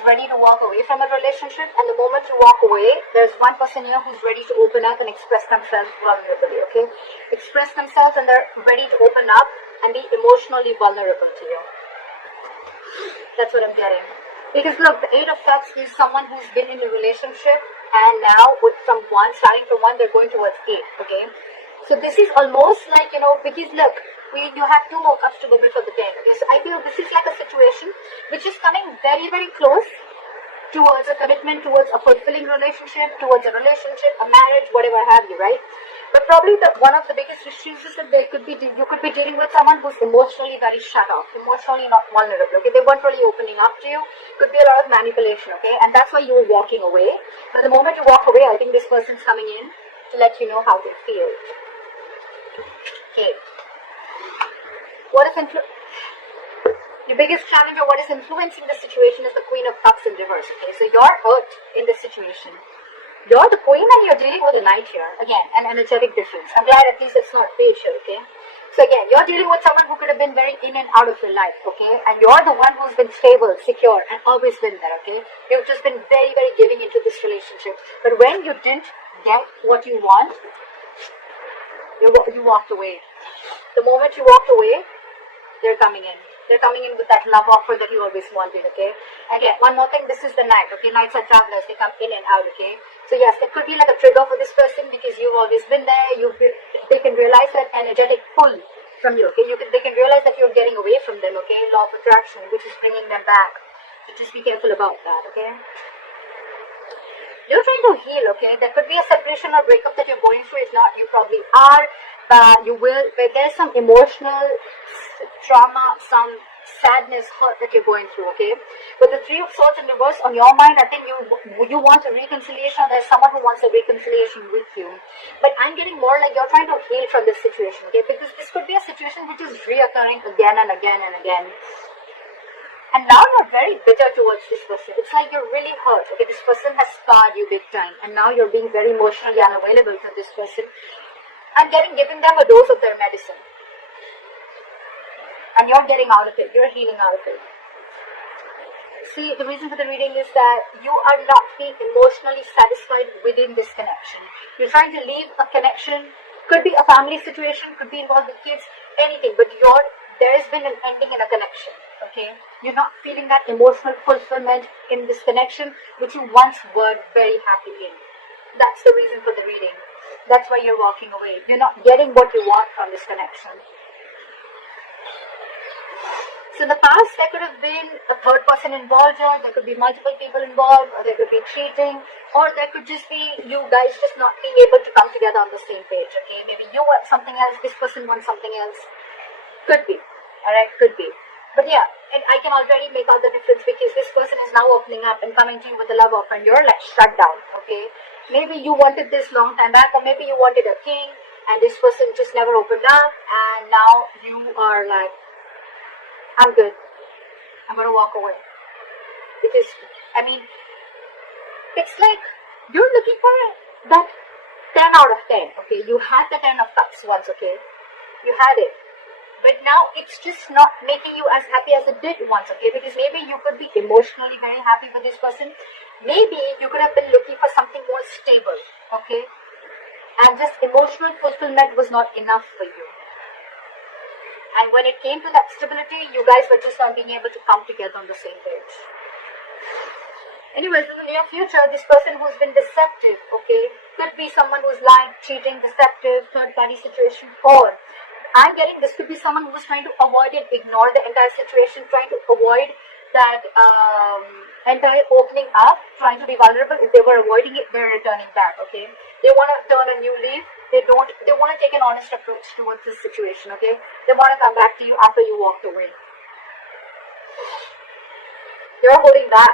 who's ready to walk away from a relationship, and the moment you walk away, there's one person here who's ready to open up and express themselves vulnerably, okay? Express themselves and they're ready to open up and be emotionally vulnerable to you. That's what I'm getting. Because look, the Eight of Cups is someone who's been in a relationship and now starting from one, they're going towards 8, okay? So this is almost like, because look, you have 2 more cups to go before the 10. Okay? So I feel this is like a situation which is coming very, very close towards a commitment, towards a fulfilling relationship, towards a relationship, a marriage, whatever have you, right? But probably one of the biggest issues is that you could be dealing with someone who's emotionally very shut off, emotionally not vulnerable, okay? They weren't really opening up to you. Could be a lot of manipulation, okay? And that's why you were walking away. But the moment you walk away, I think this person's coming in to let you know how they feel. Okay. Your biggest challenge or what is influencing the situation is the Queen of Cups in reverse, okay? So you're hurt in this situation. You're the Queen and you're dealing with a Knight here. Again, an energetic difference. I'm glad at least it's not page here, okay? So again, you're dealing with someone who could have been very in and out of your life, okay? And you're the one who's been stable, secure, and always been there, okay? You've just been very, very giving into this relationship. But when you didn't get what you want, you walked away. The moment you walked away, they're coming in. They're coming in with that love offer that you always wanted, okay? Again, one more thing, this is the Knight, okay? Knights are travelers, they come in and out, okay? So yes, it could be like a trigger for this person because you've always been there. They can realize that energetic pull from you, okay? They can realize that you're getting away from them, okay? Law of attraction, which is bringing them back. So just be careful about that, okay? You're trying to heal, okay? There could be a separation or breakup that you're going through. If not, you probably are. But you will, but there's some emotional trauma, some sadness, hurt that you're going through, okay? With the Three of Swords in reverse on your mind, I think you want a reconciliation. There's someone who wants a reconciliation with you. But I'm getting more like you're trying to heal from this situation, okay? Because this could be a situation which is reoccurring again and again and again. And now you're very bitter towards this person. It's like you're really hurt, okay? This person has scarred you big time. And now you're being very emotionally unavailable to this person. And giving them a dose of their medicine. And you're getting out of it. You're healing out of it. See, the reason for the reading is that you are not being emotionally satisfied within this connection. You're trying to leave a connection. Could be a family situation, could be involved with kids, anything. But there has been an ending in a connection. Okay? You're not feeling that emotional fulfillment in this connection, which you once were very happy in. That's the reason for the reading. That's why you're walking away. You're not getting what you want from this connection. So in the past, there could have been a third person involved here. There could be multiple people involved, or there could be cheating, or there could just be you guys just not being able to come together on the same page. Okay? Maybe you want something else, this person wants something else. Could be. Alright? Could be. But yeah, and I can already make out the difference because this person is now opening up and coming to you with a love offer and you're like shut down, okay? Maybe you wanted this long time back, or maybe you wanted a king and this person just never opened up and now you are like, I'm good. I'm going to walk away. Because, I mean, it's like you're looking for that 10 out of 10, okay? You had the 10 of cups once, okay? You had it. But now it's just not making you as happy as it did once, okay? Because maybe you could be emotionally very happy with this person. Maybe you could have been looking for something more stable, okay? And just emotional fulfillment was not enough for you. And when it came to that stability, you guys were just not being able to come together on the same page. Anyways, in the near future, this person who's been deceptive, okay? Could be someone who's lying, cheating, deceptive, third-party situation, or I'm getting this could be someone who was trying to avoid and ignore the entire situation, trying to avoid that entire opening up, trying to be vulnerable. If they were avoiding it, they're returning back, okay? They want to turn a new leaf. They want to take an honest approach towards this situation, okay? They want to come back to you after you walked away. You're holding back.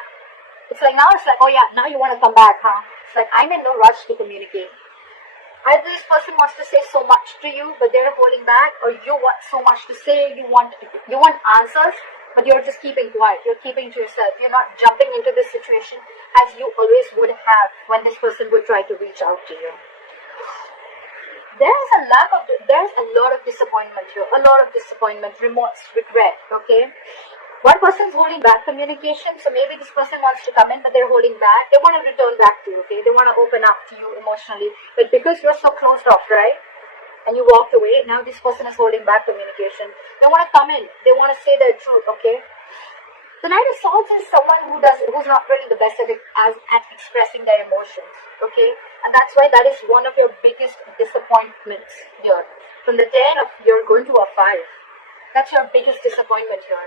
It's like now it's like, oh yeah, now you want to come back, huh? It's like I'm in no rush to communicate. Either this person wants to say so much to you, but they're holding back, or you want so much to say, you want answers, but you're just keeping quiet. You're keeping to yourself. You're not jumping into this situation as you always would have when this person would try to reach out to you. There's a lot of disappointment here. A lot of disappointment, remorse, regret, okay? One person's holding back communication, so maybe this person wants to come in, but they're holding back. They want to return back to you, okay? They want to open up to you emotionally, but because you're so closed off, right? And you walked away, now this person is holding back communication. They want to come in, they want to say their truth, okay? The Knight of Swords is someone who's not really the best at expressing their emotions, okay? And that's why that is one of your biggest disappointments here. From the 10 of, you're going to a 5. That's your biggest disappointment here.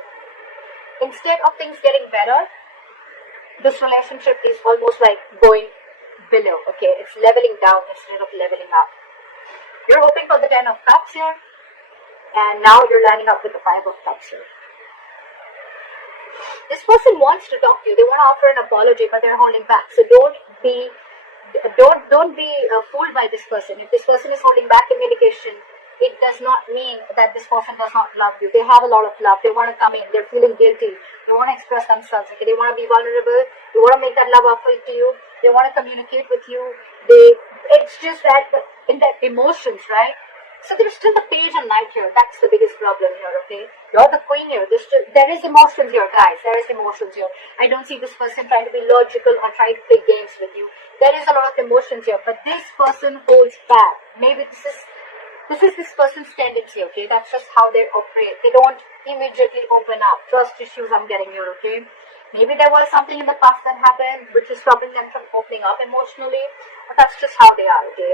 Instead of things getting better, this relationship is almost like going below, okay? It's leveling down instead of leveling up. You're hoping for the 10 of Cups here, and now you're lining up with the 5 of Cups here. This person wants to talk to you. They want to offer an apology, but they're holding back. So don't be fooled by this person. If this person is holding back communication, it does not mean that this person does not love you. They have a lot of love. They want to come in. They're feeling guilty. They want to express themselves. Okay? They want to be vulnerable. They want to make that love offer to you. They want to communicate with you. It's just that in their emotions, right? So there's still the Page and Knight here. That's the biggest problem here, okay? You're the Queen here. There is emotions here, guys. There is emotions here. I don't see this person trying to be logical or trying to play games with you. There is a lot of emotions here, but this person holds back. Maybe this is this person's tendency, okay? That's just how they operate. They don't immediately open up. Trust issues I'm getting here, okay? Maybe there was something in the past that happened which is stopping them from opening up emotionally, but that's just how they are, okay?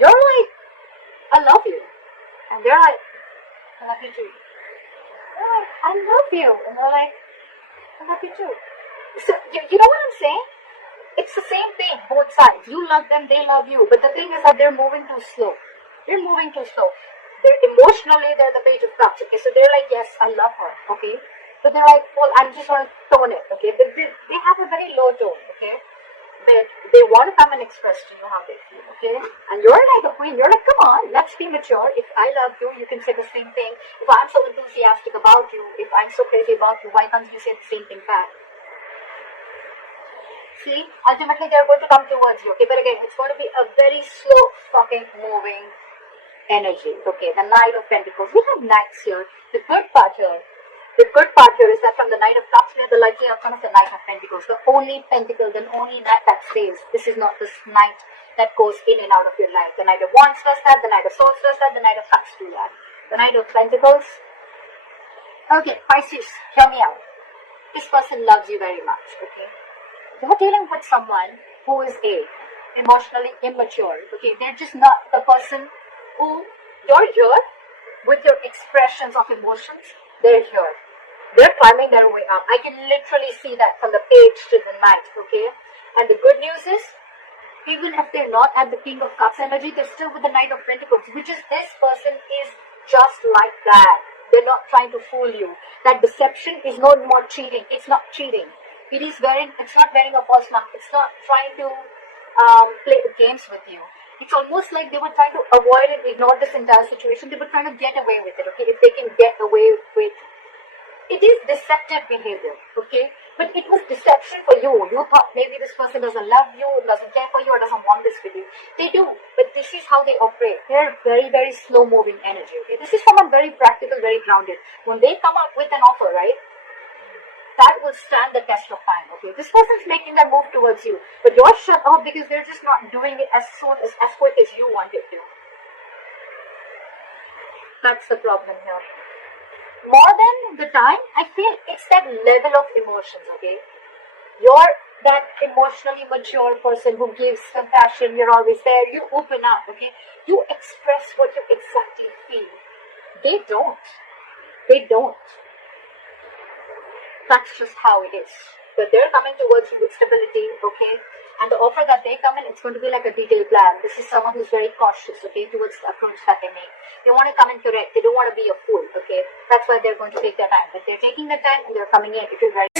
You're like, I love you. And they're like, I love you too. They're like, I love you. And they're like, I love you too. So, you know what I'm saying? It's the same thing, both sides. You love them, they love you. But the thing is that they're moving too slow. They're moving too slow. They're emotionally, they're the Page of Cups, okay? So they're like, yes, I love her, okay? But they're like, well, I'm just going to tone it, okay? They have a very low tone, okay? But they want to come and express to you how they feel, okay? And you're like a queen. You're like, come on, let's be mature. If I love you, you can say the same thing. If I'm so enthusiastic about you, if I'm so crazy about you, why can't you say the same thing back? See, ultimately they're going to come towards you, okay? But again, it's going to be a very slow fucking moving energy, okay? The Knight of Pentacles. We have Knights here. The good part here is that from the Knight of Cups, we have the likely outcome of the Knight of Pentacles. The only Pentacle, the only Knight that stays. This is not this Knight that goes in and out of your life. The Knight of Wands does that, the Knight of Swords does that, the Knight of Cups do that. The Knight of Pentacles. Okay, Pisces, hear me out. This person loves you very much, okay? You're dealing with someone who is emotionally immature, okay? They're just not the person who you're here with your expressions of emotions. They're here. They're climbing their way up. I can literally see that from the Page to the Knight, okay? And the good news is, even if they're not at the King of Cups energy, they're still with the Knight of Pentacles, which is this person is just like that. They're not trying to fool you. That deception is no more cheating. It's not cheating. It's not wearing a false mask. It's not trying to play games with you. It's almost like they were trying to avoid it, ignore this entire situation. They were trying to get away with it, okay? If they can get away with it, is deceptive behavior, okay? But it was deception for you. You thought maybe this person doesn't love you, doesn't care for you, or doesn't want this with you. They do, but this is how they operate. They're very, very slow-moving energy, okay? This is someone very practical, very grounded. When they come up with an offer, right? That will stand the test of time, okay? This person's making their move towards you, but you're shut off because they're just not doing it as quick as you want it to. That's the problem here. More than the time, I feel it's that level of emotions, okay? You're that emotionally mature person who gives compassion, you're always there, you open up, okay? You express what you exactly feel. They don't. They don't. That's just how it is. But they're coming towards you with stability, okay? And the offer that they come in, it's going to be like a detailed plan. This is someone who's very cautious, okay, towards the approach that they make. They want to come in correct. They don't want to be a fool, okay? That's why they're going to take their time. But they're taking their time and they're coming in if you're ready.